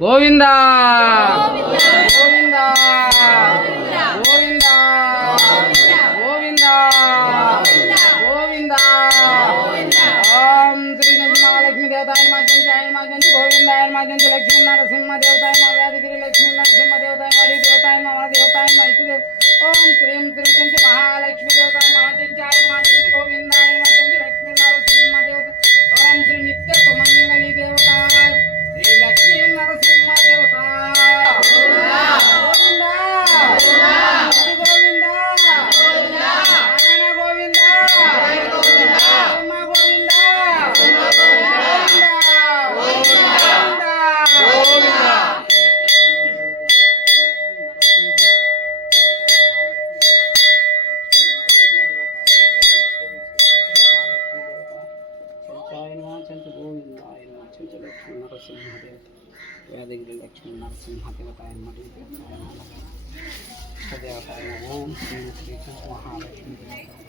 గోవిందా గోవిందా గోవిందా గోవిందా గోవిందా. ఓం శ్రీ మహాలక్ష్మీ దేవతాయ మాజంతి గోవిందాయ మాజంతి లక్ష్మీ నరసింహ దేవతాయ మా వ్యాధగిరి లక్ష్మీ నరసింహ దేవతాయ మరి దేవతాయ మా దేవతాయ మా ఇష్టదేవ. ఓం శ్రీం శ్రీ మహాలక్ష్మీ దేవతాయ మాజంత్యాయ మాజంతి గోవిందాయ మాజంతి లక్ష్మీ నరసింహ దేవత. ఓం శ్రీ నిత్య సుమంగళి దేవతాయ శ్రీ లక్ష్మీ నరసింహ దేవతాయ గోవిందా గోవిందా గోవిందా నారాయణ గోవిందా గోవిందా గోవిందా లక్ష్మీ నరసింహ దేవత యాదగిరి లక్ష్మీ నరసింహ దేవతాయ మరియు దేవతాయ ఇష్టదేవతాయ. ఓం శ్రీ శ్రీ మహాలక్ష్మీ దేవత.